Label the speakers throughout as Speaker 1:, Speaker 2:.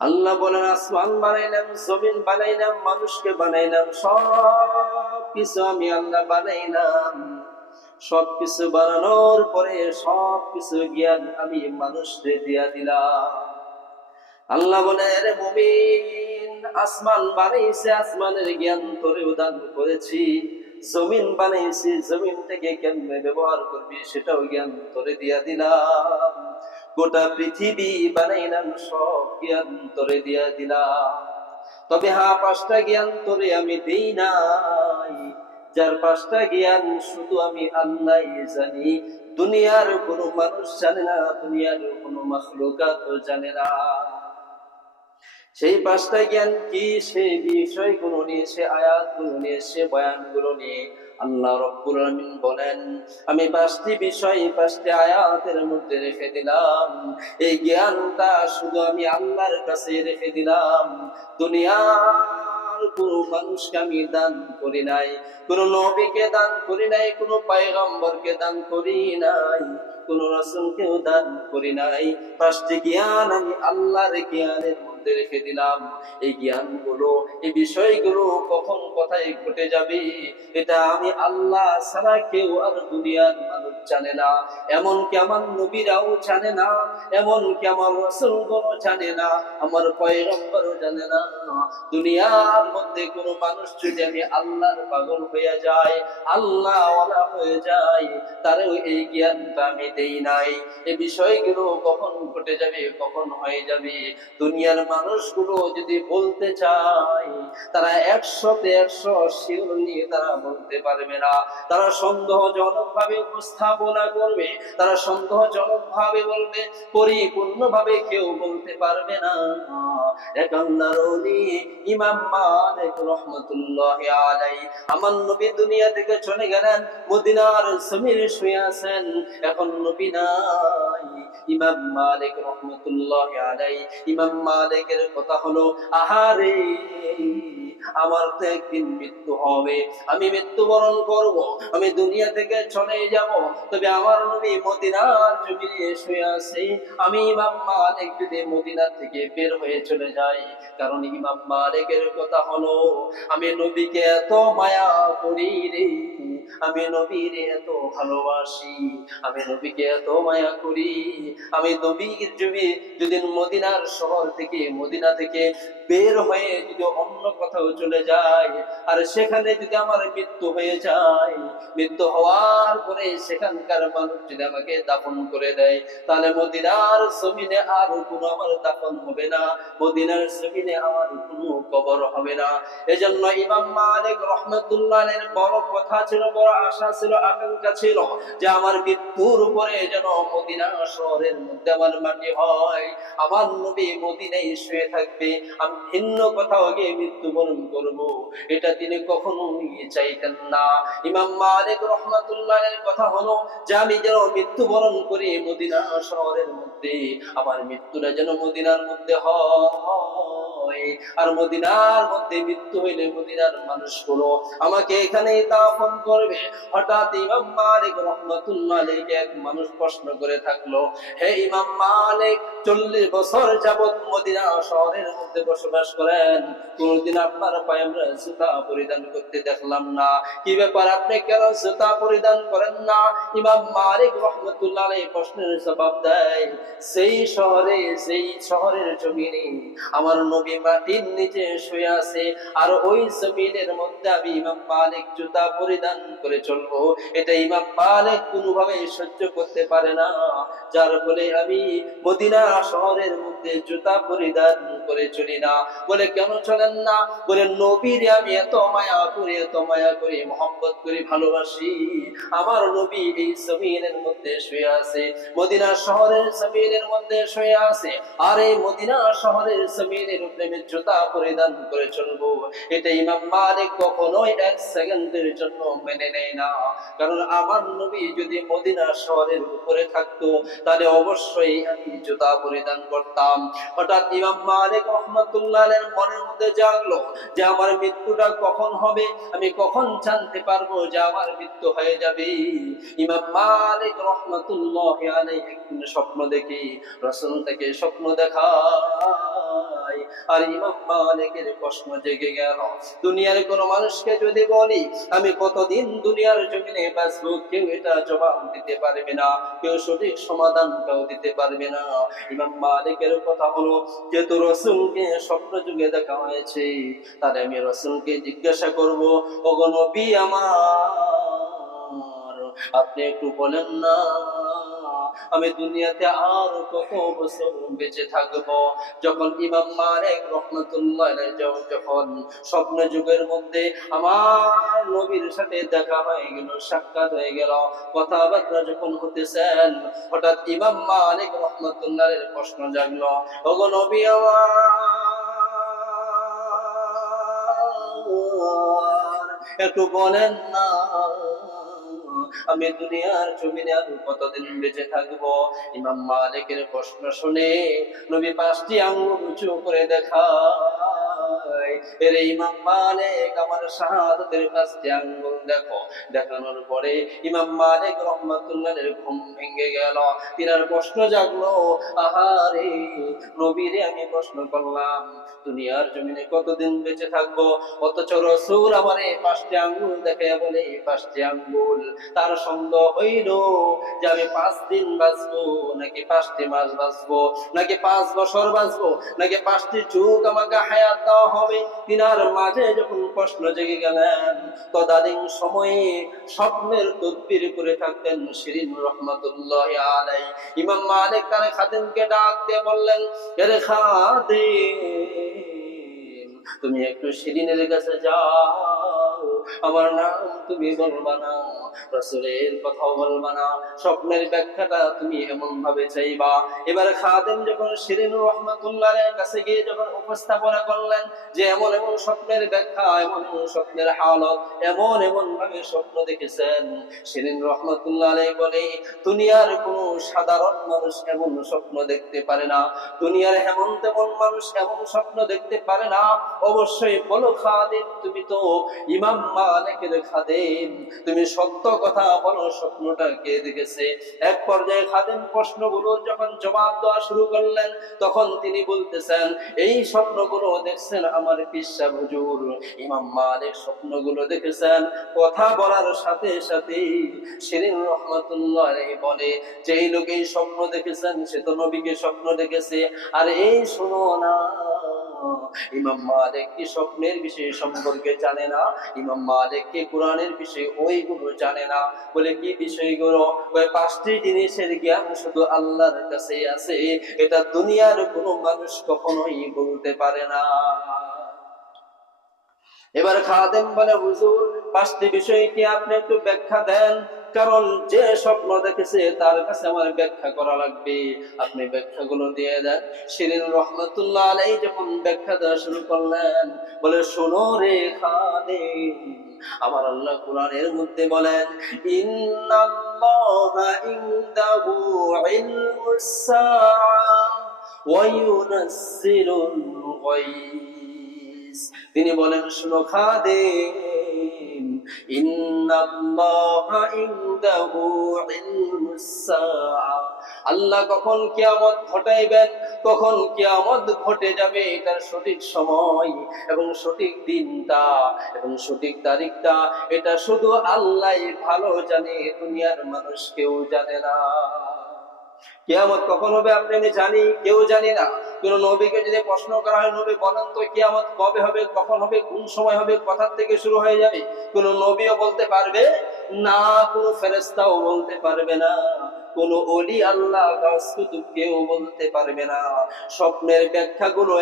Speaker 1: আল্লাহ বলেন, আসমান বানাইলাম, জমিন বানাইলাম, মানুষকে বানাইলাম সব কিছু আমি আল্লাহ বানাইলাম। সব কিছু বানানোর পরে সব কিছু জ্ঞান আমি মানুষকে দিয়া দিলাম। আল্লাহ বলে রে মুমিন, আসমান বানাইছে, আসমানের জ্ঞান তোরে দান করেছি। জমিন জমিন থেকে কেমনে ব্যবহার করবি সেটাও জ্ঞান তোরে দিয়া দিলাম। গোটা পৃথিবী বানাইলাম, সব জ্ঞান তোরে দিয়া দিলাম। তবে হ্যাঁ পাঁচটা জ্ঞান তোরে আমি দেই নাই। যার পাঁচটা জ্ঞান শুধু আমি আল্লাহ জানি। দুনিয়ার কোনো মানুষ জানে না, দুনিয়ার কোনো মাখলুকাত জানে না। সেই পাঁচটা জ্ঞান কি? সেই বিষয়গুলো নিয়ে, সে আয়াতগুলো নিয়ে, সে বয়ানগুলো নিয়ে আল্লাহ রব্বুল আলামিন বলেন, আমি পাঁচটি বিষয়, পাঁচটি আয়াতের মধ্যে রেখে দিলাম। এই জ্ঞানটা শুধু আমি আল্লাহর কাছে রেখে দিলাম। দুনিয়ার কোন মানুষকে আমি দান করি নাই, কোন নবীকে দান করি নাই, কোন দান করি নাই, কোন দান করি নাই। পাঁচটি জ্ঞান আমি আল্লাহর জ্ঞানের মধ্যে রেখে দিলাম। এই জ্ঞানগুলো, এই বিষয়গুলো কখন কোথায় ঘটে যাবে, এটা আমি আল্লাহ ছাড়া কেউ আর দুনিয়ার মানুষ জানে না। এমনকি আমার নবীরাও জানে না, এমনকি আমার রসুলগণও জানে না, আমার পয়গম্বরও জানে না। দুনিয়ার মধ্যে কোনো মানুষ যদি আমি আল্লাহর পাগল হয়ে যায় আল্লাহ হয়ে যায়, তারও এই জ্ঞানটা আমি দেই নাই। এই বিষয়গুলো কখন ঘটে যাবে, কখন হয়ে যাবে, দুনিয়ার মানুষগুলো যদি বলতে চায়, তারা একশোতে একশো শিল নিয়ে তারা বলতে পারবে না। তারা সন্দেহজনক ভাবে উপস্থাপনা করবে, তারা সন্দেহজনক ভাবে বলবে পরিপূর্ণ ভাবে কেউ বলতে পারবে না। ইমাম আমার মালিকের কথা হলো, আহারে, আমার একদিন মৃত্যু হবে। আমি মৃত্যুবরণ করব, আমি দুনিয়া থেকে চলে যাব। তবে আমার নবী মদিনার জমিনে শুয়ে আছে। আমি ইমাম মালিক যদি মদিনা থেকে বের হয়ে চলে যাই, কারণ ইমাম মালিকের কথা হলো, আমি নবীকে এত মায়া করি রে, আমি নবীর এত ভালোবাসি, আমি নবীকে এত মায়া করি। আমি নবীর জমি যদি মদিনার শহর থেকে মদিনা থেকে বের হয়ে যদি অন্য কোথাও চলে যায়, আর সেখানে যদি আমার মৃত্যু হয়ে যায়, মৃত্যু হওয়ার পরে সেখানকার মানুষ যদি আমাকে দাফন করে দেয়, তাহলে মদিনার জমিনে আর কোনো আমার দাফন হবে না, মদিনার জমিনে আমার কোনো কবর হবে না। এজন্য ইমাম মালিক রহমতুল্লাহ বড় কথা ছিল, বড় আশা ছিল, আকাঙ্ক্ষা ছিল যে আমার মৃত্যুর উপরে যেন মদিনা শহরের মধ্যে আমার মাটি হয়। আমার নবী মদিনায় শুয়ে থাকবে। আমি ভিন্ন কোথাও গিয়ে মৃত্যুবরণ করব। এটা তিনি কখনো নিয়ে চাইতেন না। ইমাম মালিক রহমাতুল্লাহ কথা হলো, যে আমি যেন মৃত্যুবরণ করি মদিনা শহরের মধ্যে, আমার মৃত্যুটা যেন মদিনার মধ্যে হয়। আর মদিনার মধ্যে মৃত্যু হইলে মদিনার মানুষগুলো আমাকে এখানে দাফন করবে। হঠাৎ ইমাম মালিক রহমাতুল্লাহ এক মানুষ প্রশ্ন করে থাকল, হে ইমাম মালিক, চল্লিশ বছর যাবৎ মদিনা শহরের মধ্যে বসবাস করেন। কোনদিন আপনার পায়ে আমরা জুতা পরিধান করতে দেখলাম না। কি ব্যাপার? আপনি কেন জুতা পরিধান করেন না? ইমাম রহমতুল্লাহ এই প্রশ্নের জবাব দেয় সেই শহরে সেই শহরের জমিনে আমার নবী মাটির নিচে শুয়ে আছে, আর ওই জমিনের মধ্যে আমি ইমাম মালিক জুতা পরিধান করে চলবো, এটা ইমাম মালিক কোনোভাবে সহ্য করতে পারে না। যার ফলে আমি মদিনা শহরের মধ্যে জুতা পরিধান করে চলি না। বলে, কেন চলেন না? বলে, নবীর আমি এত মায়া করি, এত মায়া করি মোহাম্মত করি ভালোবাসি। আমার নবী এই জমিনের মধ্যে শুয়ে আছে, মদিনা শহরের জমিনের মধ্যে শুয়ে আছে, আর মদিনা শহরের জমিনের প্রেমের জুতা পরিধান করে চলবো। এটা ইমাম মালিক কখনোই এক সেকেন্ডের জন্য মেনে নেয় না। কারণ আমার নবী যদি মদিনা শহরের উপরে থাকতো, তাহলে অবশ্যই আমি জুতা পরিধান করতাম। হঠাৎ ইমাম মালিক মনের মধ্যে জাগলো যে আমার মৃত্যুটা কখন হবে? আমি কখন জানতে পারব যে আমার মৃত্যু হয়ে যাবে? ইমাম মালিক রহমতুল্লাহ একদিন স্বপ্ন দেখি রসুন থেকে স্বপ্ন আর ইমাম মালিকের প্রশ্ন জেগে গেল, দুনিয়ার কোন মানুষকে যদি বলি, আমি কতদিন দুনিয়ার জমিনে বাঁচবো কেউ এটা জবাব দিতে পারবে না, কেউ সঠিক সমাধানটাও দিতে পারবে না। ইমাম মালিকের কথা হলো, যেহেতু রসুলকে স্বপ্ন যুগে দেখা হয়েছে, তাহলে আমি রসুলকে জিজ্ঞাসা করব, ওগো নবী আমার, আপনি একটু বলেন না। আমি দুনিয়াতে আর কত বছর বেঁচে থাকব। যখন ইমাম মালিক রহমতুল্লাহ যখন স্বপ্ন যুগের মধ্যে আমার নবীর সাথে দেখা হয়ে গেল, সাক্ষাৎ হয়ে গেল, কথাবার্তা যখন হতেছেন হঠাৎ ইমাম মালিক রহমতুল্লাহ প্রশ্ন জাগলো, ওগো নবী আমার, একটু বলেন না। আমি দুনিয়ার জমিনে আর কতদিন বেঁচে থাকব? ইমাম মালিকের প্রশ্ন শুনে নবী পাঁচটি আঙ্গুল উঁচু করে দেখা আঙ্গুল আমি প্রশ্ন করলাম, দুনিয়ার জমিনে কতদিন বেঁচে থাকব? অথচ রসুল আমার এই পাঁচটি আঙ্গুল দেখে বলে, এই পাঁচটি আঙ্গুল তার সন্দেহ হইল যে আমি পাঁচ দিন বাঁচবো, নাকি পাঁচটি মাস বাঁচবো, নাকি পাঁচ বছর বাঁচবো, নাকি পাঁচটি যুগ আমাকে হায়াত হবে। তিনার মাঝে যখন প্রশ্ন জেগে গেলেন সময়ে স্বপ্নের করে থাকতেন শিরিন রহমতুল্লাহ আলাই ইমাম মালিক তার খাদেমকে ডাক বললেন, এর খাদেম, তুমি একটু শিরিনের কাছে যাও। আমার নাম তুমি বলবা না, রসুলের কথাও বলবা না, স্বপ্নের ব্যাখ্যাটা তুমি এমন ভাবে চাইবা। এবার খাদেম যখন শিরিন রহমতুল্লাহ কাছে গিয়ে যখন উপস্থাপনা করলেন যে এমন এমন স্বপ্নের ব্যাখ্যা, এমন এমন স্বপ্নের হালত, এমন এমন ভাবে স্বপ্ন দেখেছেন, শিরিন রহমতুল্লাহ বলে, দুনিয়ার কোন সাধারণ মানুষ এমন স্বপ্ন দেখতে পারে না। দুনিয়ার এমন তেমন মানুষ এমন স্বপ্ন দেখতে পারে না। অবশ্যই বলো খাদেম, তুমি তো ইমাম তুমি সত্য কথা বলো, স্বপ্নটা কে দেখেছে? এক পর্যায়ে খাদেম প্রশ্নগুলো যখন জবাব দেওয়া শুরু করলেন, তখন তিনি বলতেছেন, এই স্বপ্নগুলো দেখছেন আমার পিসা হুজুর। ইমাম মালিক স্বপ্নগুলো দেখেছেন, কথা বলার সাথে সাথে শিরিন রহমাতুল্লাহ বলে যে লোক এই স্বপ্ন দেখেছেন, সে তো নবীকে স্বপ্ন দেখেছে। আর এই শোনো না। ইমাম মালিক কি স্বপ্নের বিষয় সম্পর্কে জানে না? ইমাম মালিক কি কোরআনের বিষয়ে ওইগুলো জানে না? বলে কি বিষয়গুলো? ওই পাঁচটি জিনিসের জ্ঞান শুধু আল্লাহর কাছে আছে। এটা দুনিয়ার কোনো মানুষ কখনোই বলতে পারে না। এবার খাদেম বলে, হুজুর, পাঁচটি বিষয় কি আপনি একটু ব্যাখ্যা দেন? কারণ যে স্বপ্ন দেখেছে তার কাছে আমার ব্যাখ্যা করা লাগবে। আপনি ব্যাখ্যাগুলো দিয়ে দেন। শিরিন রহমতুল্লাহ আলাই যখন ব্যাখ্যা দেওয়া শুরু করলেন, বলে, শোনো রে খাদেম, আমার আল্লাহ কোরআনের মধ্যে বলেন, ইন্নাল্লাহা ইনদাহু ইলমুস সাআ ওয়া ইউনাজ্জিলুল গায়স তিনি বলেন, শুনো খাদেম আল্লাহ কখন কিয়ামত ঘটাইবেন, কখন কিয়ামত ঘটে যাবে, এটার সঠিক সময় এবং সঠিক দিনটা এবং সঠিক তারিখটা, এটা শুধু আল্লাহ ভালো জানে, দুনিয়ার মানুষ কেউ জানে না। কিয়ামত কখন হবে আপনি আমি জানি, কেউ জানি না। কোন নবীকে যদি প্রশ্ন করা হয়, নবী বলেন তো কেয়ামত কবে হবে, কখন হবে, কোন সময় হবে, কথার থেকে শুরু হয়ে যাবে? কোন নবীও বলতে পারবে? না, কোন ফেরেস্তাও বলতে পারবে না। কোন অলি আল্লাহ গাছকুতুব কেউ বলতে পারবে না। স্বপ্নের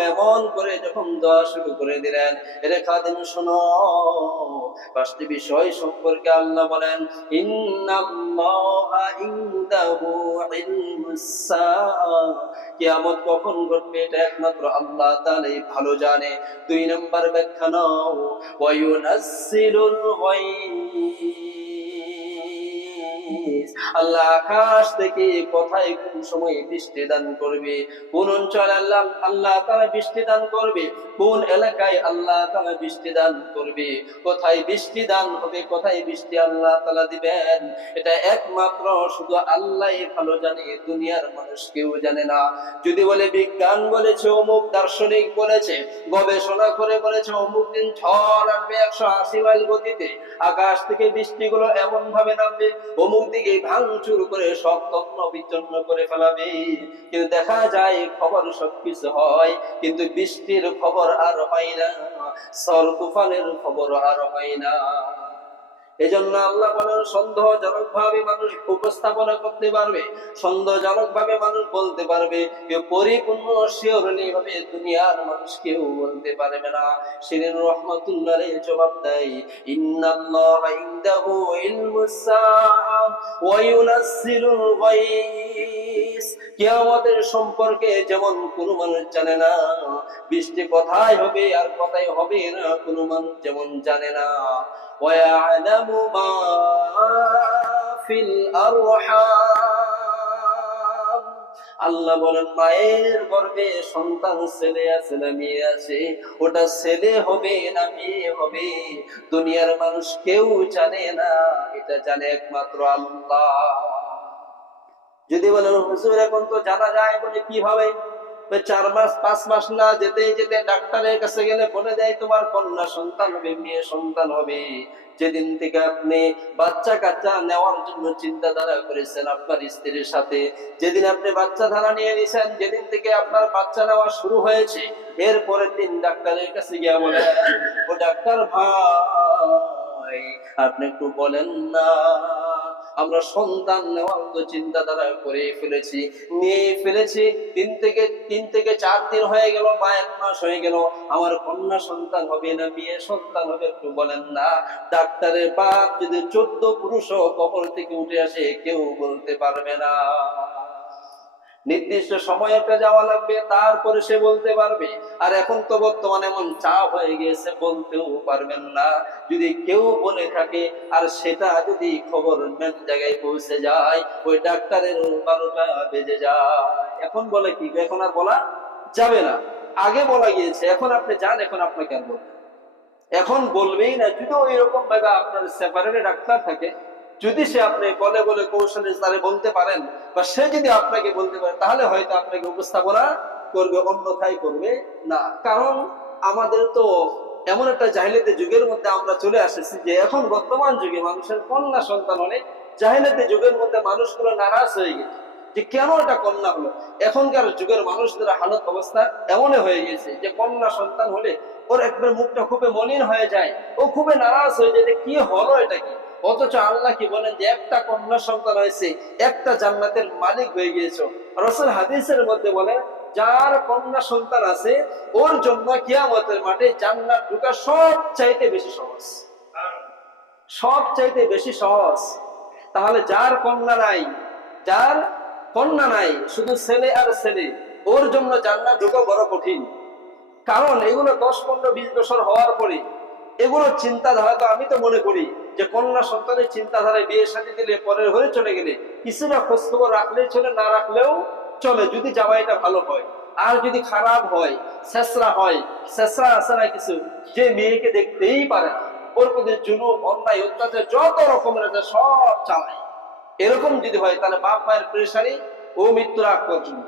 Speaker 1: এমন করে যখন দেওয়া শুরু করে দিলেন, এরে খাদিম শোনো, পাঁচটি বিষয় সম্পর্কে আল্লাহ বলেন কখন ঘটবে এটা একমাত্র আল্লাহ তাআলাই ভালো জানে। দুই নম্বর ব্যাখ্যা নাও, ওয়া আল্লাহ আকাশ থেকে কোথায় কোন সময় বৃষ্টি দান করবে? কোন অঞ্চলে আল্লাহ আল্লাহ তারা বৃষ্টি দান করবে? কোন এলাকায় আল্লাহ তালা বৃষ্টি দান করবে? কোথায় বৃষ্টি দান হবে, কোথায় বৃষ্টি আল্লাহ তালা দিবেন? এটা একমাত্র শুধু আল্লাহ ভালো জানে, দুনিয়ার মানুষ কেউ জানে না। যদি বলে বিজ্ঞান বলেছে, অমুক দার্শনিক বলেছে, গবেষণা করে বলেছে, অমুক দিন ঝড় আসবে একশো আশি মাইল গতিতে। আকাশ থেকে বৃষ্টিগুলো এমন ভাবে নামবে, অমুক দিকে ভাঙচুর করে, সব তত্ন বিচ্ছন্ন করে ফেলাবে। কিন্তু দেখা যায় খবর সবকিছু হয়, কিন্তু বৃষ্টির খবর আর হয় না সর তুফানের খবর আর হয় না। এজন্য আল্লাহ বলেন সন্দেহজনক ভাবে মানুষ উপস্থাপনা করতে পারবে সন্দেহজনক ভাবে মানুষ বলতে পারবে, কেউ পরিপূর্ণ শিওরলি ভাবে দুনিয়ার মানুষ কেউ বলতে পারবে না। শিরিন রহমতুল্লাহ জবাব দেয়, ইন্নাল্লাহ ইনদাহু ইলমুস ওয়া ইউনাজ্জিলুল গায়স কিয়ামতের সম্পর্কে যেমন কোনো মানুষ জানে না, বৃষ্টি কোথায় হবে আর কোথায় হবে না, কোনো মানুষ যেমন জানে না। ويعلم ما في الأرحام আল্লাহ বলেন মায়ের গর্ভে সন্তান ছেলে আছে না মেয়ে আছে ওটা ছেলে হবে না মেয়ে হবে দুনিয়ার মানুষ কেউ জানে না এটা জানে একমাত্র আল্লাহ যদি বলেন হুজুর এখন তো জানা যায় বলে কিভাবে চার মাস, পাঁচ মাস না যেতে যেতে ডাক্তারের কাছে গেলে বলে দেয়, তোমার কন্যা সন্তান হবে, মেয়ে সন্তান হবে। যেদিন থেকে আপনি বাচ্চা কাচ্চা নেওয়ার জন্য চিন্তাধারা করেছেন আপনার স্ত্রীর সাথে, যেদিন আপনি বাচ্চা ধারা নিয়ে নিছেন, যেদিন থেকে আপনার বাচ্চা নেওয়া শুরু হয়েছে এরপরের দিন ডাক্তারের কাছে গিয়ে বলে, ও ডাক্তার ভাই, আপনি একটু বলেন না। আমরা সন্তান নেওয়ার তো চিন্তাধারা করে ফেলেছি। নিয়ে ফেলেছি, তিন থেকে তিন থেকে চার দিন হয়ে গেল বা এক মাস হয়ে গেল। আমার কন্যা সন্তান হবে না, বিয়ে সন্তান হবে, একটু বলেন না। ডাক্তারের বাপ যদি চোদ্দ পুরুষ কবর থেকে উঠে আসে, কেউ বলতে পারবে না। নির্দিষ্ট সময় একটা যাওয়া লাগবে, তারপরে সে বলতে পারবে। আর এখন তো বর্তমানে এমন চাপ হয়ে গিয়েছে, বলতেও পারবেন না। যদি কেউ বলে থাকে, আর সেটা যদি খবর মেন জায়গায় পৌঁছে যায়, ওই ডাক্তারের বারোটা বেজে যায়। এখন বলে কি? এখন আর বলা যাবে না। আগে বলা গিয়েছে, এখন আপনি যান, এখন আপনাকে আর বলবেন এখন বলবেই না যদিও এরকম ভাবে আপনার সেপারেটে ডাক্তার থাকে যদি সে আপনি বলে বলে কৌশলে তারে বলতে পারেন, বা সে যদি আপনাকে বলতে পারে, তাহলে হয়তো আপনাকে উপস্থাপনা করবে, অন্যথায় করবে না। কারণ আমাদের তো এমন একটা জাহিলিতে যুগের মধ্যে আমরা চলে আসেছি যে এখন বর্তমান যুগে মানুষের কন্যা সন্তান হলে জাহিলিতে যুগের মধ্যে মানুষগুলো নারাজ হয়ে গেছে। যে কেন এটা কন্যা হলো? এখনকার যুগের মানুষদের হালত অবস্থা এমন হয়ে গেছে যে কন্যা সন্তান হলে ওর একবার মুখটা খুবই মলিন হয়ে যায়। ও খুবই নারাজ হয়ে যায় যে কি হলো এটা কি? অথচ আল্লাহ কি বলেন যে একটা কন্যা সন্তান হয়েছে, একটা জান্নাতের মালিক হয়ে গিয়েছ। রসুল হাদিসের মধ্যে বলে, যার কন্যা সন্তান আছে, ওর জন্য কিয়ামতের মাঠে জান্নাত ঢুকা সব চাইতে বেশি সহজ। সব চাইতে বেশি সহজ। তাহলে যার কন্যা নাই, যার কন্যা নাই, শুধু ছেলে আর ছেলে, ওর জন্য জান্নাত ঢুকা বড় কঠিন। কারণ এগুলো দশ, পনেরো, বিশ বছর হওয়ার পরে এগুলোর চিন্তাধারা তো আমি তো মনে করি যে কন্যা সন্তানের চিন্তাধারায় বিয়ে সাথে দিলে পরের হয়ে চলে গেলে কিছুটা খোঁজখবর রাখলেই চলে, না রাখলেও চলে, যদি জামাইটা ভালো হয়। আর যদি খারাপ হয়, শেষরা হয়, শেষরা আছে না কিছু, যে মেয়েকে দেখতেই পারে না। ওর প্রতি জুলুম, অন্যায়, অত্যাচার, যত রকমের আছে সব চালায়। এরকম যদি হয়, তাহলে বাপ মায়ের প্রেশারি ও মৃত্যুর আগ পর্যন্ত।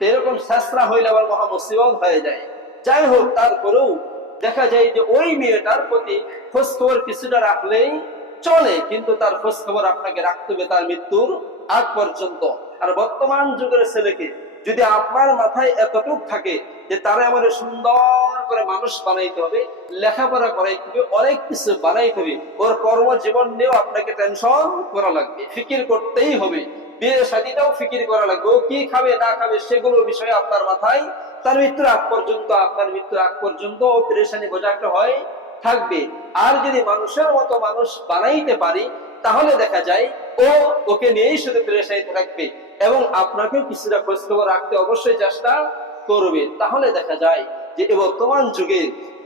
Speaker 1: এরকম শেষরা হইলে আবার মহা হয়ে যায়। যাই হোক, তারপরেও দেখা যায় যে ওই মেয়েটার প্রতি খোঁজ খবর কিছুটা রাখলেই চলে, কিন্তু তার খোঁজ খবর আপনাকে রাখতে হবে তার মৃত্যুর আগ পর্যন্ত। আর বর্তমান যুগের ছেলেকে যদি আপনার মাথায় এতটুক থাকে যে তারা আমাদের সুন্দর করে মানুষ বানাইতে হবে, লেখাপড়া করাইতে হবে, অনেক কিছু বানাইতে হবে, ওর কর্মজীবন নিয়েও আপনাকে টেনশন করা লাগবে, ফিকির করতেই হবে। বিয়ে শাদিটাও ফিকির করা লাগবে, ও কি খাবে না খাবে সেগুলোর বিষয়ে আপনার মাথায় তার মৃত্যুর আগ পর্যন্ত, আপনার মৃত্যুর আগ পর্যন্ত পেরেশানি বোঝা একটা হয়, থাকবে। আর যদি মানুষের মতো মানুষ বানাইতে পারি, তাহলে দেখা যায় ও ওকে নিয়েই শুধু পেরেশানিতে থাকবে এবং আপনাকেও কিছুটা খোঁজ খবর রাখতে অবশ্যই চেষ্টা করবে। তাহলে দেখা যায় যে বর্তমান যুগে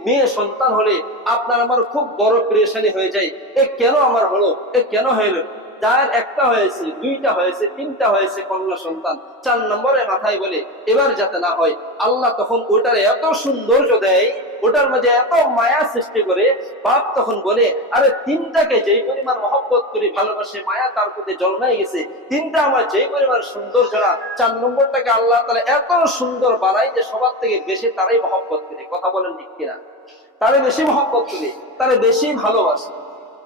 Speaker 1: মেয়ে সন্তান হলে আপনার আমার খুব বড় পেরেশানি হয়ে যায়। এ কেন আমার হলো? এ কেন হলো যার একটা হয়েছে, দুইটা হয়েছে, তিনটা হয়েছে কন্যা সন্তান। চার নম্বরে মাথায় বলে, এবার যাতে না হয়, আল্লাহ তখন ওটার এত সৌন্দর্য দেয়, ওটার মাঝে এত মায়া সৃষ্টি করে, বাপ তখন বলে, আরে তিনটাকে যেই পরিমাণ মহব্বত করি, ভালোবাসে, মায়া তার প্রতি জন্মাই গেছে, তিনটা আমার যেই পরিমাণ সৌন্দর্য না, চার নম্বরটাকে আল্লাহ তারা এত সুন্দর বানাই যে সবার থেকে বেশি তারাই মহব্বত করে। কথা বলেন ঠিক কিনা? তারে বেশি মহব্বত করে, তারে বেশি ভালোবাসে।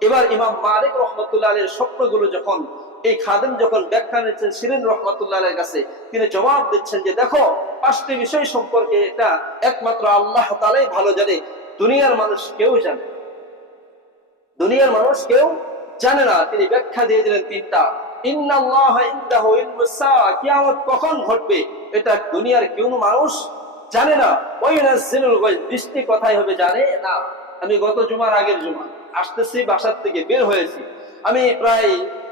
Speaker 1: এবার ইমাম মালিক রহমতুল্লাহ আলের স্বপ্নগুলো যখন, এই খাদেম যখন ব্যাখ্যা নিচ্ছেন সিরিন রহমতুল্লাহ কাছে, তিনি জবাব দিচ্ছেন যে, দেখো, পাঁচটি বিষয় সম্পর্কে এটা একমাত্র আল্লাহ তালাই ভালো জানে। দুনিয়ার মানুষ কেউ জানে দুনিয়ার মানুষ কেউ জানে না। তিনি ব্যাখ্যা দিয়ে দিলেন তিনটা। কখন ঘটবে, এটা দুনিয়ার কেউ মানুষ জানে না। ওই বৃষ্টি কথাই হবে জানে না। আমি গত জুমার আগের জুমা। আসতেছি, বাসার থেকে বের হয়েছি। আমি প্রায়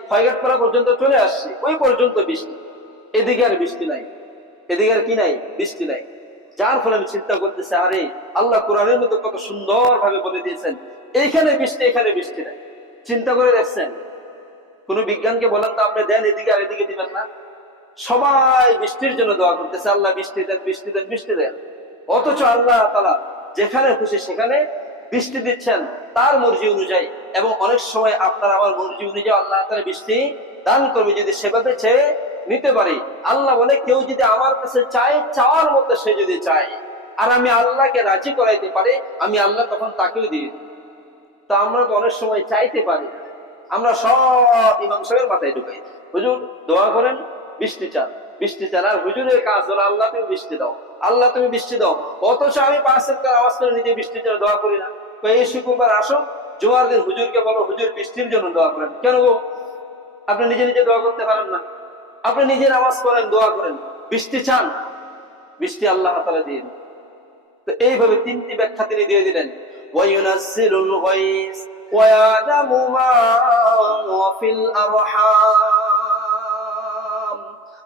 Speaker 1: খয়গাটপাড়া পর্যন্ত চলে আসছি, ওই পর্যন্ত বৃষ্টি। এদিকে আর বৃষ্টি নাই। এদিকে আর কি নাই? বৃষ্টি নাই। যার ফলে আমি চিন্তা করতেছি, আরে, আল্লাহ কোরআনের মধ্যে কত সুন্দর ভাবে বলে দিয়েছেন, এইখানে বৃষ্টি, এখানে বৃষ্টি নাই। চিন্তা করে দেখছেন, কোন বিজ্ঞানকে বলেন তো, আপনি দেন এদিকে আর এদিকে দিবেন না। সবাই বৃষ্টির জন্য দোয়া করতেছে, আল্লাহ বৃষ্টি দেন বৃষ্টি দেন বৃষ্টি দেন। অথচ আল্লাহ তালা যেখানে খুশি সেখানে বৃষ্টি দিচ্ছেন তার মর্জি অনুযায়ী এবং অনেক সময় আপনার আমার মর্জি অনুযায়ী আল্লাহ তালা বৃষ্টি দান করবে যদি সেভাবে চেয়ে নিতে পারি। আল্লাহ বলে, কেউ যদি আমার কাছে চায়, চাওয়ার মতো সে যদি চায়। আর আমি আল্লাহকে রাজি করাইতে পারে, আমি আল্লাহ তখন তাকেও দিই তো আমরা তো অনেক সময় চাইতে পারি আমরা সব ইমাম সাহেবের মাথায় ঢুকাই। হুজুর, দোয়া করেন, বৃষ্টি চান। বৃষ্টি চান, আর হুজুরের কাজ হলো, আল্লাহ তুমি বৃষ্টি দাও। আল্লাহ তুমি বৃষ্টি দাও। অথচ আমি পাঁচ সেক্টর আওয়াজ করে নিজে বৃষ্টি চান, দোয়া করি না। এসে আসো জোয়ার দিন হুজুরকে বলো, হুজুর বৃষ্টির জন্য দোয়া করেন। কেন গো? আপনি নিজে নিজে দোয়া করতে পারেন না। আপনি নিজের আওয়াজ করেন দোয়া করেন। বৃষ্টি চান, বৃষ্টি আল্লাহ তালা দিয়ে তো এইভাবে তিনটি ব্যাখ্যা তিনি দিয়ে দিলেন।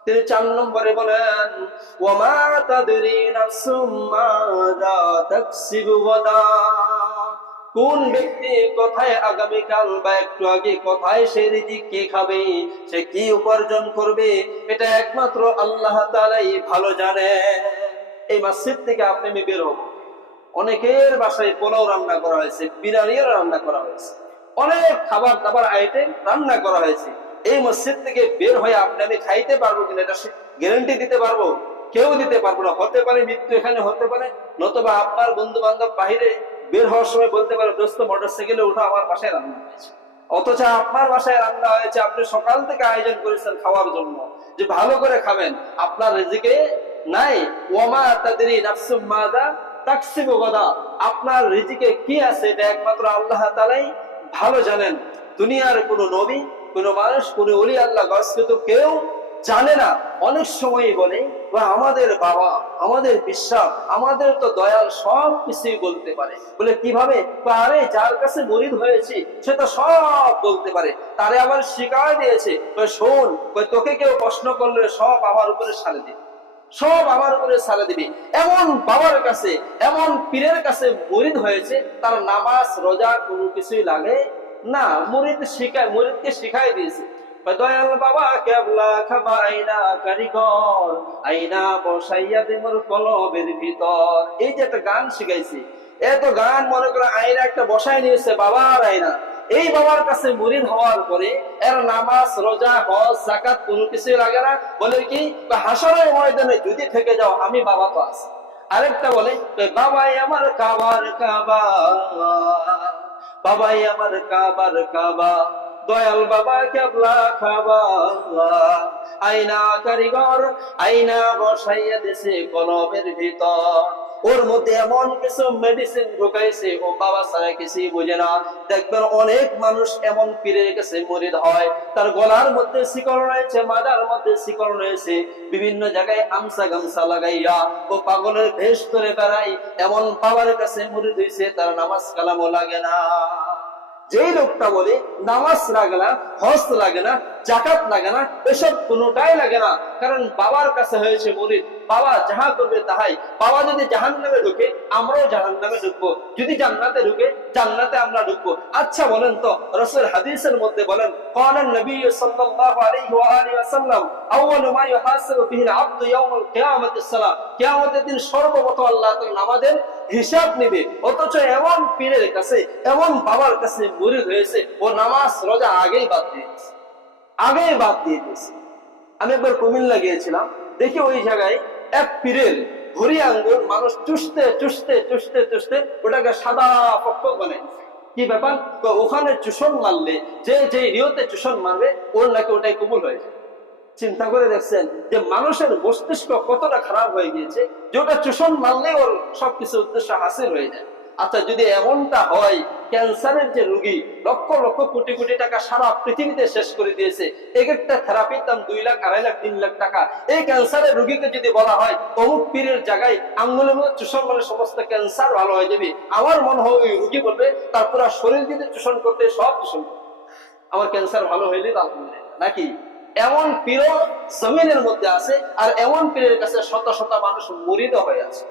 Speaker 1: তিনি চার নম্বরে বলেন ওমা তাদের তাদরি নাফসুম মাযা কোন ব্যক্তি কোথায় আগামীকাল বা একটু আগে কোথায় সে রিজিক কি খাবে? সে কি উপার্জন করবে? এটা একমাত্র আল্লাহ তাআলাই ভালো জানে। এই মসজিদ থেকে আপনি আমি বের অনেকের বাসায় পোলাও রান্না করা হয়েছে, বিরিয়ানিও রান্না করা হয়েছে, অনেক খাবার দাবার আইটেম রান্না করা হয়েছে। এই মসজিদ থেকে বের হয়ে আপনি আমি খাইতে পারব কিনা এটা গ্যারান্টি দিতে পারব? কেউ দিতে পারব না। হতে পারে মৃত্যু এখানে, হতে পারে। নতুবা আপনার বন্ধু বান্ধব বাহিরে বের হওয়ার সময় বলতে পারে, দোস্ত মোটর সাইকেলে উঠো, আমার বাসায় রান্না হয়েছে। অথচ আপনার বাসায় রান্না হয়েছে, আপনি সকাল থেকে আয়োজন করেছেন খাওয়ার জন্য। যে ভালো করে খাবেন, আপনার রেজিকে নাই। ওমা গদা। আপনার রিজিকে কি আছে, এটা একমাত্র আল্লাহ তালাই ভালো জানেন। দুনিয়ার কোনো নবী, কোনো মানুষ, কোনো অলি আল্লাহ গস্কৃত কেউ জানে না, অনেক সময় বলে আমাদের বাবা, আমাদের বিশ্বাস, আমাদের তো দয়াল সব কিছুই বলতে পারে। বলে, কীভাবে? আরে, যার কাছে মরিদ হয়েছে, সে তো সব বলতে পারে। তারে আবার শিকায় দিয়েছে। শোন তোকে কেউ প্রশ্ন করলে সব আমার উপরে সারে দিবে। সব আমার উপরে সারা দিবি। এমন বাবার কাছে, এমন পীরের কাছে মরিদ হয়েছে, তার নামাজ, রোজা কোনো কিছুই লাগে না। মরিদ শিখায় মরিদকে শিখাই দিয়েছে। দয়াল বাবা, কেবলা খাবা আইনা কারিগর। আইনা বসাইয়া কলবের ভিতর। এই যে একটা গান শিখাইছি এত গান মনে করে একটা নিয়েছে বাবার এই বাবার কাছে মুরিদ হওয়ার পরে এর নামাজ, রোজা, হজ কোনো কিছুই লাগে না। বলে কি হাসরের ময়দানে যদি থেকে যাও, আমি বাবা তো আছি। আরেকটা বলে বাবাই আমার কাবার কাবা। বাবাই আমার কাবার কাবা। দয়াল বাবা কেবলা খাবা? আইনা কারিগর আইনা বসাইয়া দিছে কলমের ভিতর। ওর মধ্যে এমন কিছু মেডিসিন ঢুকাইছে, ও বাবা ছাড়া কিছুই বোঝে না। দেখবেন অনেক মানুষ এমন পীরের কাছে মরিদ হয়। তার গলার মধ্যে শিকড় রয়েছে মাদার মধ্যে শিকড় রয়েছে। বিভিন্ন জায়গায় আমসা গামসা লাগাইয়া ও পাগলের ভেষ ধরে বেড়াই এমন বাবার কাছে মরিদ হয়েছে তার নামাজ কালামও লাগে না। যেই লোকটা বলে নামাজ লাগে না হজ লাগে না জাকাত লাগে না এসব কোনোটাই লাগে না কারণ বাবার কাছে হয়েছে মরিদ বাবা যাহা করবে তাহাই বাবা যদি জাহান নামে ঢুকে আমরাও জাহান নামে ঢুকবো যদি জান্নাতে ঢুকে জান্নাতে আমরা ঢুকবো আচ্ছা বলেন তো রসুল হাদিসের মধ্যে বলেন قال النبي صلى الله عليه واله وسلم اول ما يحاسب به العبد يوم القيامه الصلاه কিয়ামতের দিন সর্বপ্রথম আল্লাহ তাআলা নামাজের হিসাব নেবে। অথচ এমন পীরের কাছে, এমন বাবার কাছে মুরিদ হয়েছে, ও নামাজ, রোজা আগেই বাদ দিয়েছে। আগেই বাদ দিয়ে দিয়েছে। আমি একবার কুমিল্লা গিয়েছিলাম, দেখি ওই জায়গায় এক পীরের ঘড়ি আঙ্গুল মানুষ চুষতে চুষতে চুষতে চুষতে ওটাকে সাদা পক্ষ বানায় কি ব্যাপার? ওখানে চুষণ মারলে, যে যে নিয়তে চুষণ মারবে, ওর নাকি ওটাই কবুল হয়ে যায়। চিন্তা করে দেখছেন যে মানুষের মস্তিষ্ক কতটা খারাপ হয়ে গিয়েছে, যে ওটা চুষণ মারলে ওর সবকিছু উদ্দেশ্য হাসিল হয়ে যায়। আচ্ছা যদি এমনটা হয়, ক্যান্সারের যে রোগী লক্ষ লক্ষ কোটি কোটি টাকা সারা পৃথিবীতে শেষ করে দিয়েছে এক একটা থেরাপির দাম দুই লাখ, আড়াই লাখ, তিন লাখ টাকা। এই ক্যান্সারের রোগীকে যদি বলা হয়, অমুক পীরের জায়গায় আঙ্গুলের মধ্যে চূষণ মানে সমস্ত ক্যান্সার ভালো হয়ে যাবে। আমার মনে হয় ওই রোগী বলবে, তার পুরো শরীর যদি চূষণ করতে সব চূষণ। আমার ক্যান্সার ভালো হইলে তা নাকি? এমন পীর জমিনের মধ্যে আছে আর এমন পীরের কাছে শত শত মানুষ মরিত হয়ে আছে।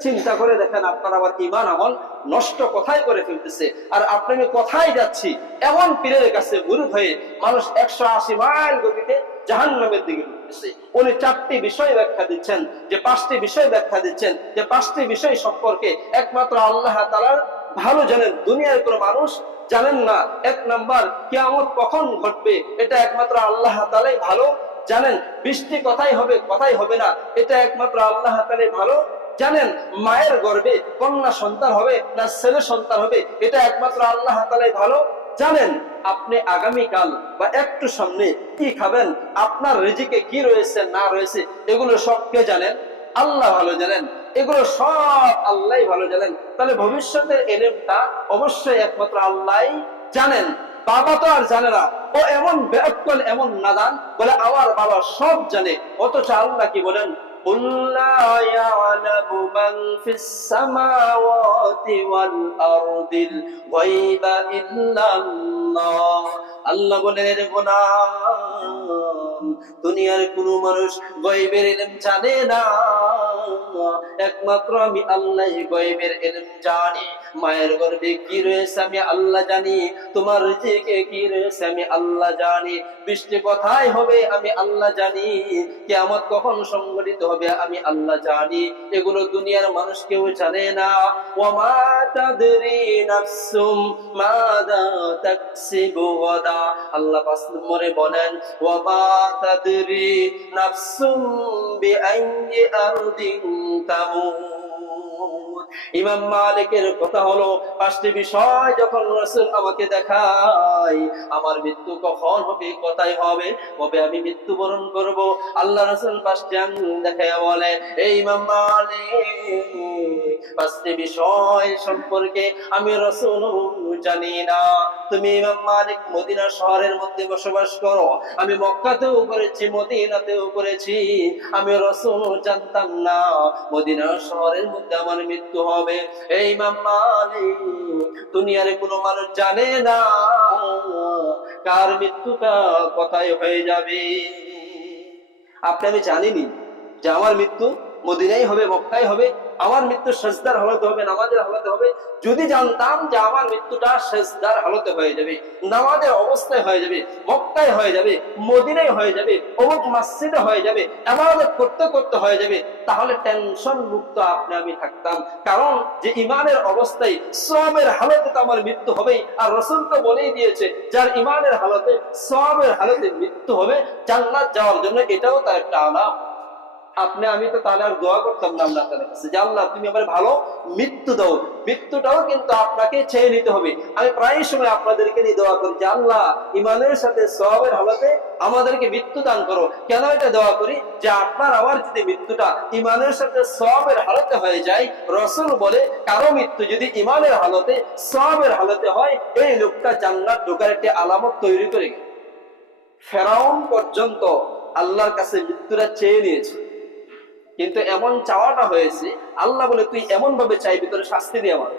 Speaker 1: চিন্তা করে দেখেন আপনার আবার ইমান আমল নষ্ট কোথায় করে ফেলতেছে। আর আপনি আমি কোথায় যাচ্ছি? এমন পীরের কাছে গুরু হয়ে মানুষ একশো আশি মাইল গতিতে জাহান নামের দিকে ঢুকতেছে। উনি চারটি বিষয় ব্যাখ্যা দিচ্ছেন। যে পাঁচটি বিষয় ব্যাখ্যা দিচ্ছেন। যে পাঁচটি বিষয় সম্পর্কে একমাত্র আল্লাহ তালার ভালো জানেন, দুনিয়ার কোনো মানুষ জানেন না এক নাম্বার কিয়ামত কখন ঘটবে, এটা একমাত্র আল্লাহ তালাই ভালো জানেন। বৃষ্টি কথাই হবে কথাই হবে না, এটা একমাত্র আল্লাহ তালাই ভালো জানেন। মায়ের গর্ভে কন্যা সন্তান হবে না ছেলে সন্তান হবে, এটা একমাত্র আল্লাহ তালাই ভালো জানেন। আপনি আগামীকাল বা একটু সামনে কি খাবেন, আপনার রেজিকে কি রয়েছে, না রয়েছে, এগুলো সব কে জানেন? আল্লাহ ভালো জানেন। এগুলো সব আল্লাহ ভালো জানেন। তাহলে ভবিষ্যতের এলেমটা অবশ্যই একমাত্র আল্লাহ জানেন। বাবা তো আর জানে না। ও এমন ব্যাকল এমন নাদান বলে আমার বাবা সব জানে। অথচ আল্লাহ কি বলেন? قل আল্লাহ বলেন, এর দুনিয়ার কোন মানুষ গয়বের এলম জানে না। একমাত্র আমি আল্লাহ গয়বের এলম জানি। মায়ের গর্বে কি রয়েছে আমি আল্লাহ জানি। তোমার থেকে কি রয়েছে আমি আল্লাহ জানি। বৃষ্টি কোথায় হবে আমি আল্লাহ জানি। কে আমার কখন সংগঠিত হবে আমি আল্লাহ জানি। এগুলো দুনিয়ার মানুষ কেউ জানে না। ওয়া মা তাদরি নাফসুম, মাদা তাকসিবু ওয়া গাদা আল্লাহ পাঁচ নম্বরে বলেন ওমা তাদরি নাফসুম বিআইয়ি আরদিন তামুত। ইমাম মালিকের কথা হলো, পাঁচটি বিষয় যখন রসুল আমাকে দেখায়, আমার মৃত্যু কখন হবে, কোথায় হবে? কবে আমি মৃত্যুবরণ করব? আল্লাহ রসুল পাঁচটি আঙ্গুল দেখায় বলে এই ইমাম মালিক, পাঁচটি বিষয় সম্পর্কে আমি রসুল জানি না। তুমি ইমাম মালিক মদিনা শহরের মধ্যে বসবাস করো। আমি মক্কাতেও করেছি, মদিনাতেও করেছি। আমি রসুল জানতাম না। মদিনা শহরের মধ্যে আমার মৃত্যু হবে। এই ইমাম দুনিয়ার কোনো মানুষ জানে না কার মৃত্যুটা কোথায় হয়ে যাবে। আপনি আমি জানিনি যে আমার মৃত্যু মদিনাই হবে, মক্কাই হবে, আমার মৃত্যু সেজদার হালতে হবে, নামাজের হালতে হবে। যদি জানতাম যে আমার মৃত্যুটা সেজদার হালতে হয়ে যাবে, নামাজের অবস্থায় হয়ে যাবে, মক্কায় হয়ে যাবে, মদিনায় হয়ে যাবে, অমুক মসজিদে হয়ে যাবে এমারত করতে করতে হয়ে যাবে, তাহলে টেনশন মুক্ত আপনি আমি থাকতাম। কারণ যে ইমানের অবস্থায় সবের হালতে তো আমার মৃত্যু হবে আর রসুল তো বলেই দিয়েছে, যার ইমানের হালতে সবের হালতে মৃত্যু হবে, জান্নাত যাওয়ার জন্য এটাও তার একটা আলাপ। আপনি, আমি তো তাহলে আর দোয়া করতাম না আল্লাহ তাআলার কাছে। যে আল্লাহ, তুমি আমার ভালো মৃত্যু দাও। মৃত্যুটাও কিন্তু আপনাকে চেয়ে নিতে হবে। আমি প্রায় সময় আপনাদেরকে নিয়ে দোয়া করি যে, আল্লাহ, ইমানের সাথে সবের হালতে আমাদেরকে মৃত্যু দান করো। কেন এটা দোয়া করি? যে আপনার, আমার যদি মৃত্যুটা ইমানের সাথে সবের হালতে হয়ে যায়, রসুল বলে, কারও মৃত্যু যদি ইমানের হালতে সবের হালতে হয়, এই লোকটা জান্নাত ঢোকার একটি আলামত তৈরি করে ফেরাউন পর্যন্ত আল্লাহর কাছে মৃত্যুটা চেয়ে নিয়েছে। কিন্তু এমন চাওয়াটা হয়েছে, আল্লাহ বলে, তুই এমন ভাবে চাইবি, তোর শাস্তি দিয়ে আমার।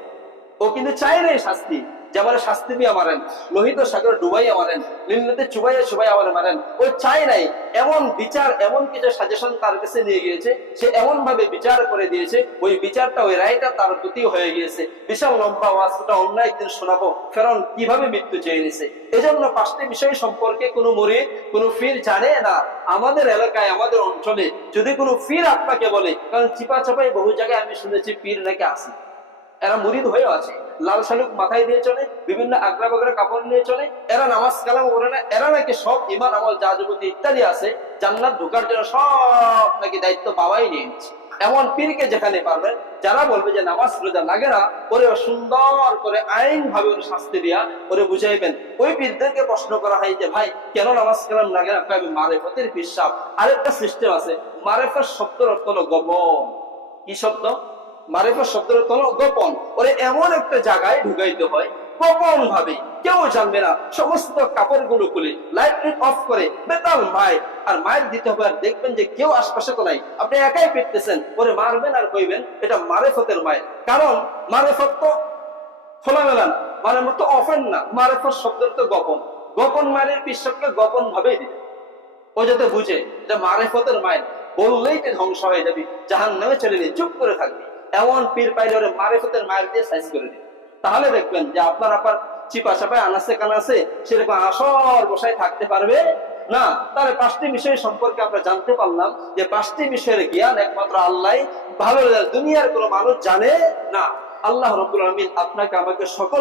Speaker 1: ও কিন্তু চাই রে শাস্তি। আমার শাস্তি দিয়ে মারেন। লোহিত সাগরে ডুবাইয়া মারেন নীলনদে চুবাইয়া চুবাইয়া আমার মারেন। ও চায় নাই, এমন বিচার, এমন কিছু সাজেশন তার কাছে নিয়ে গিয়েছে, সে এমন ভাবে বিচার করে দিয়েছে, ওই বিচারটা, ওই রায়টা তার প্রতি হয়ে গিয়েছে। বিশাল লম্বা ওয়াজটা অন্য একদিন শোনাবো। ফেরন কীভাবে মৃত্যু চেয়ে নিছে? এজন্য পাঁচটি বিষয় সম্পর্কে কোনো মরিদ, কোনো ফির জানে না। আমাদের এলাকায়, আমাদের অঞ্চলে যদি কোনো ফির আপনাকে বলে, কারণ চিপা চাপাই বহু জায়গায় আমি শুনেছি, পীর নাকি আসে। এরা মুরিদ হয়ে আছে। লাল শালুক মাথায় দিয়ে চলে, বিভিন্ন আগ্রা বাগরা কাপড় নিয়ে চলে, এরা নামাজ কালাম করে না, এরা নাকি সব ইমান আমল, যা যুবতী ইত্যাদি আছে, জান্নাত ঢোকার জন্য সব নাকি দায়িত্ব বাবাই নিয়ে নিচ্ছে। এমন পীরকে যেখানে পারবেন, যারা বলবে যে নামাজ রোজা লাগে না, ওরে সুন্দর করে আইন ভাবে ওর শাস্তি দিয়া ওরে বুঝাইবেন। ওই পীরদেরকে প্রশ্ন করা হয় যে, ভাই, কেন নামাজ কালাম লাগে না? আমি মারেফতের পিসাব। আরেকটা সিস্টেম আছে মারেফের শব্দের অর্থ হলো গোপন কি শব্দ? মারেফার শব্দের হলো গোপন। ওরে এমন একটা জায়গায় ঢুকাইতে হয় গোপন ভাবে কেউ জানবে না, সমস্ত কাপড়গুলো খুলে লাইট অফ করে বেতাল মায়, আর মায়ের দিতে হবে, আর দেখবেন যে কেউ আশপাশে তো নাই। আপনি একাই পেতেছেন ওরে মারবেন আর কইবেন, এটা মারেফতের মায়ের কারণ মারেফত তো খোলামেলা না মানে তো অফেন না, মারেফত শব্দের তো গোপন। গোপন মায়ের পিসবকে গোপন ভাবেই দিবে। ও যাতে বুঝে যে মারেফতের মায়ের বললেই ধ্বংস হয়ে যাবি জাহান নামে চলে নিয়ে চুপ করে থাকবি। এমন পীর পাইলে ওরে মারেফতের মায়ের দিয়ে সাইজ করে দিবে। তাহলে দেখবেন যে আপনার আপার চিপা চাপায় আনাসে কানাসে সেরকম আসর বসায় থাকতে পারবে। না, তাহলে পাঁচটি বিষয় সম্পর্কে আমরা জানতে পারলাম যে পাঁচটি বিষয়ের জ্ঞান একমাত্র আল্লাহ ভালো দুনিয়ার কোনো মানুষ জানে না। আল্লাহ রবুল আলমিন আপনাকে আমাকে সকল